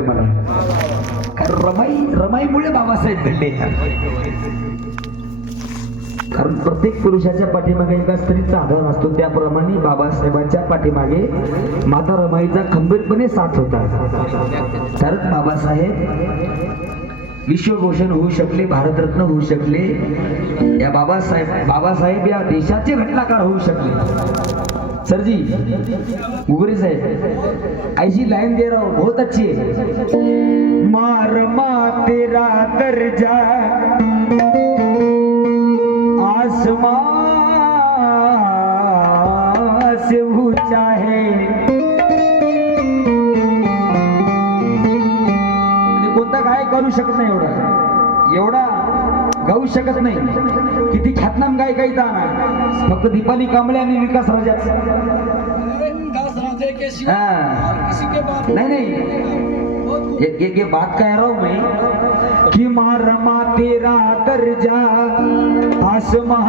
वाटतं मला. कारण रमाई रमाईमुळे बाबासाहेब घडले कारण प्रत्येक पुरुषाच्या पाठीमागे एका स्त्रीचा आधार असतो. त्याप्रमाणे बाबासाहेबांच्या पाठीमागे माता रमाईचा खंबीरपणे साथ होता. तरच बाबासाहेब विश्वभूषण होऊ शकले भारतरत्न होऊ शकले. या बाबासाहेब बाबासाहेब या देशाचे घटनाकार होऊ शकले. सर जी उगरे साहेब. ऐसी लाइन दे रहा हूँ बहुत अच्छी है मार मा तेरा दर्जा. आसमां से ऊंचा है. कोणता काय करू शकत नाही एवढा. एवढा गाऊ शकत नाही. किती ख्यातनाम गाय काही ना फक्त दीपाली कांबळे आणि विकास राजाच. नाही नाही. एक एक ये बात कह रहा हूँ मैं? कि मारमा तेरा दर्जा आसमा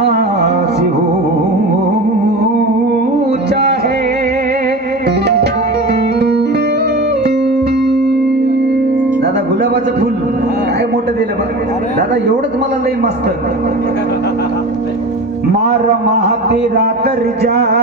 से हो. चाहे दादा गुलाबाचं फुल. मोठं दिलं बघ. दादा एवढंच मला लई मस्त. मार महाती रात आसमां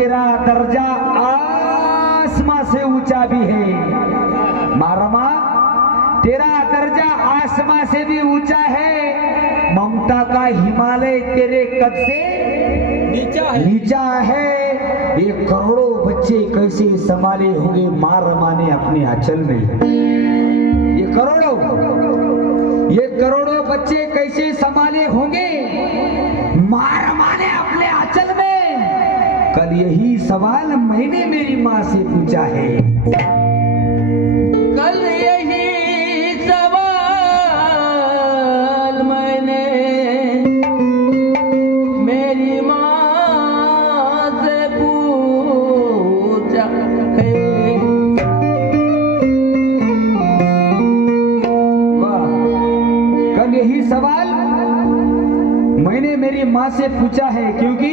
तेरा दर्जा आसमां से ऊँचा भी है। मारमा तेरा दर्जा आसमां से भी ऊँचा है। ममता का हिमालय तेरे कद से नीचा है। नीचा है। ये करोड़ों बच्चे कैसे संभाले होंगे माँ रमा ने अपने आंचल में? ये करोड़ों ये करोड़ों बच्चे कैसे संभाले होंगे? माँ में यही सवाल मैंने मेरी माँ से पूछा है। कल यही सवाल मैंने मेरी माँ से पूछा है। वाह कल यही सवाल मैंने मेरी माँ से पूछा है क्योंकि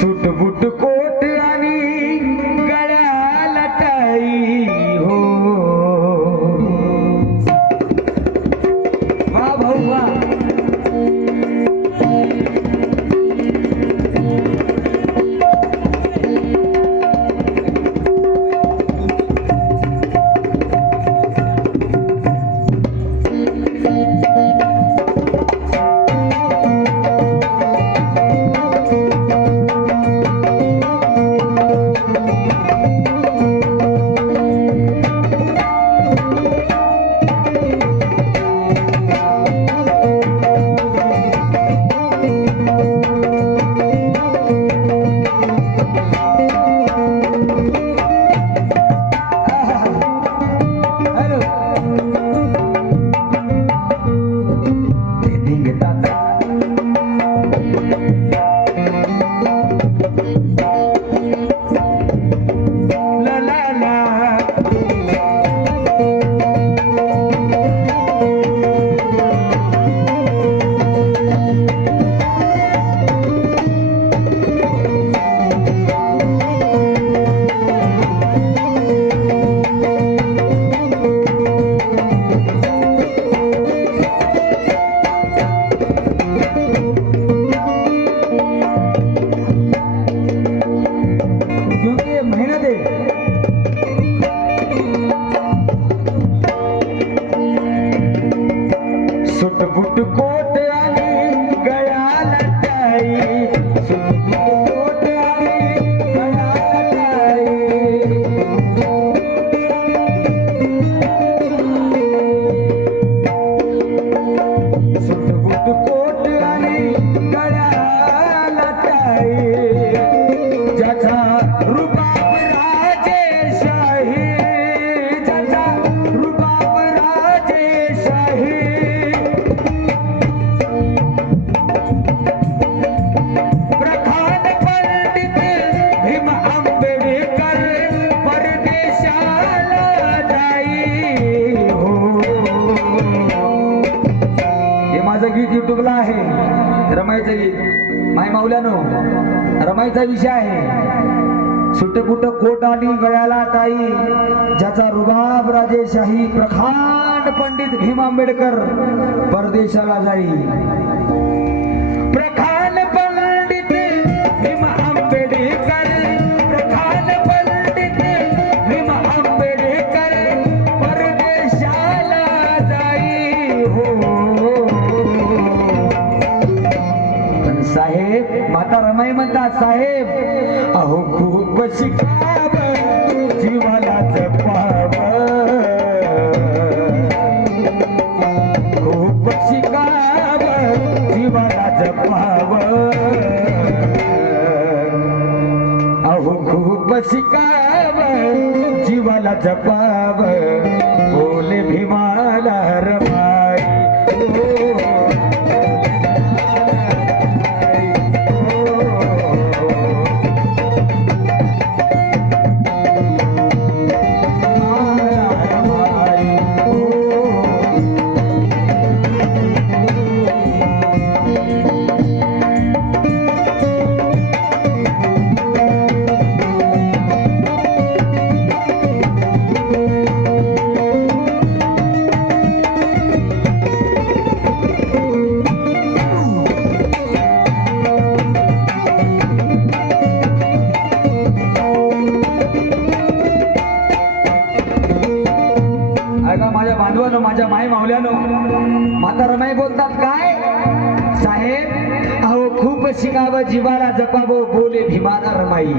सुट बुट कोट गीत युट्यूबला आहे रमाईचं गीत. माय माऊल्यानो रमाईचा विषय आहे. सुटपुट कोट आणि गळ्याला टाई ज्याचा रुबाब राजेशाही प्रखांड पंडित भीम आंबेडकर परदेशाला जाई. रामाई म्हणतात साहेब अहो खूप शिकाव जीवाला जपाव खूप शिकाव जीवाला जपाव अहो खूप शिकाव जीवाला जपाव बोले भीमा माझ्या बांधवानं माझ्या माय मावल्यानं माता रमाई बोलतात काय? साहेब अहो खूप शिकावं जीवाला जपावं बोले भीमाला रमाई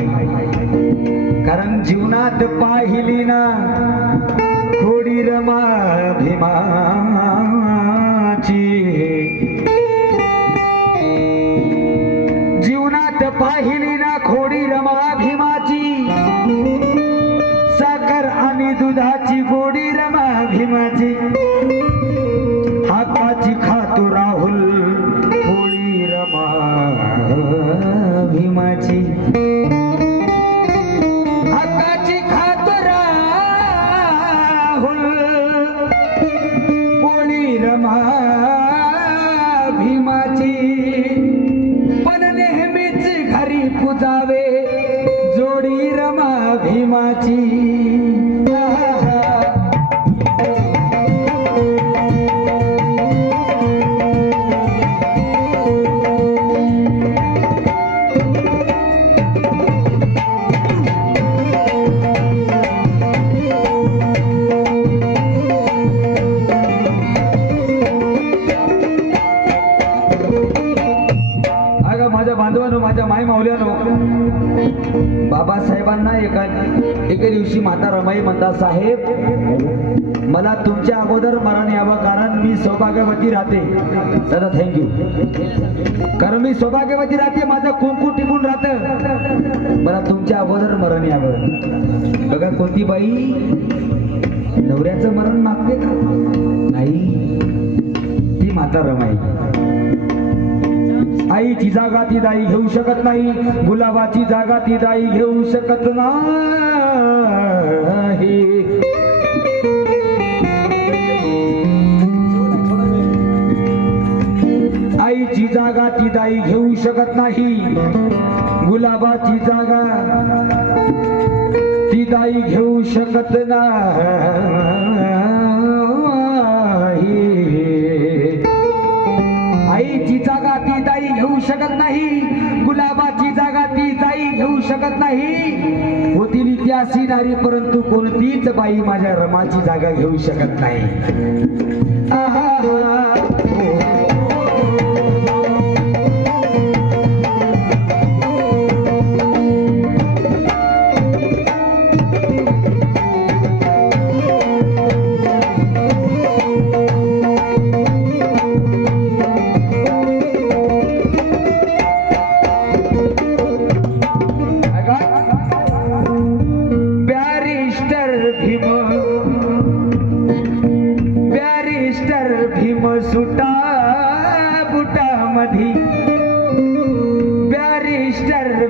कारण जीवनात पाहिली ना थोडी रमा भीमाची. जीवनात पाहिली ना खोडी रमा भीमाची. साखर आणि दुधाची गोडी खुजावे जोडी रमा भीमाची thank you बांधवानो माझ्या माय मावल्यानो बाबासाहेबांना एका एके दिवशी माता रमाई म्हणतात साहेब मला तुमच्या अगोदर मरण यावं कारण मी सौभाग्यवती राहते. दादा थँक्यू कारण मी सौभाग्यवती राहते माझं कुंकू टिकून राहतं. मला तुमच्या अगोदर मरण यावं. बघा कोणती बाई? नवऱ्याचं मरण मागते का? नाही. ती माता रमाई. आईची जागा ती दाई घेऊ शकत नाही. गुलाबाची जागा ती दाई घेऊ शकत नाही. आईची जागा ती दाई घेऊ शकत नाही. गुलाबाची जागा ती दाई घेऊ शकत नाही. शकत नाही. गुलाबाची जागा ती जाई घेऊ शकत नाही. होतील इतिहासी नारी परंतु कोणतीच बाई माझ्या रमाची जागा घेऊ शकत नाही.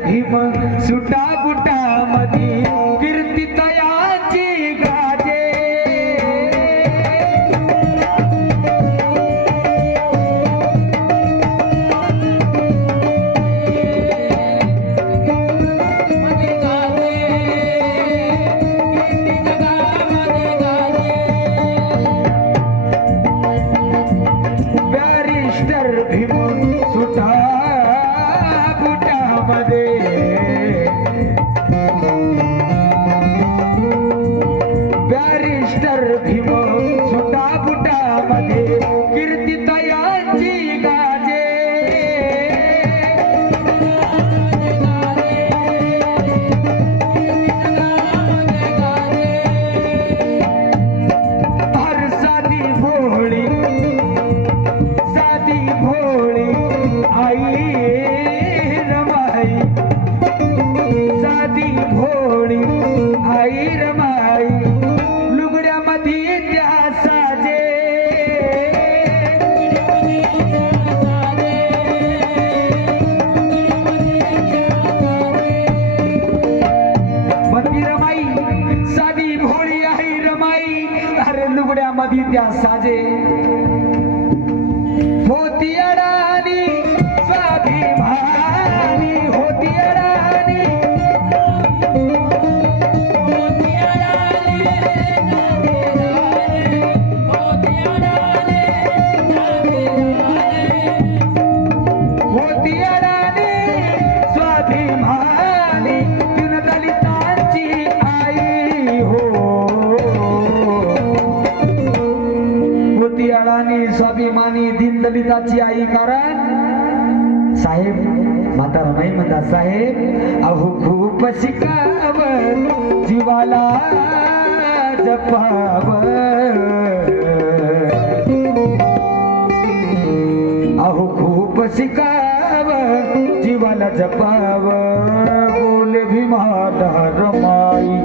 बॅरिस्टर भीम सुटा बुटा मधी मधी त्या साजे. दलिताची आई कारण साहेब माता रमाई म्हणतात साहेब अहो खूप शिकाव जीवाला जपाव. अहो खूप शिकाव जीवाला जपाव बोल भी भीमा रमाई.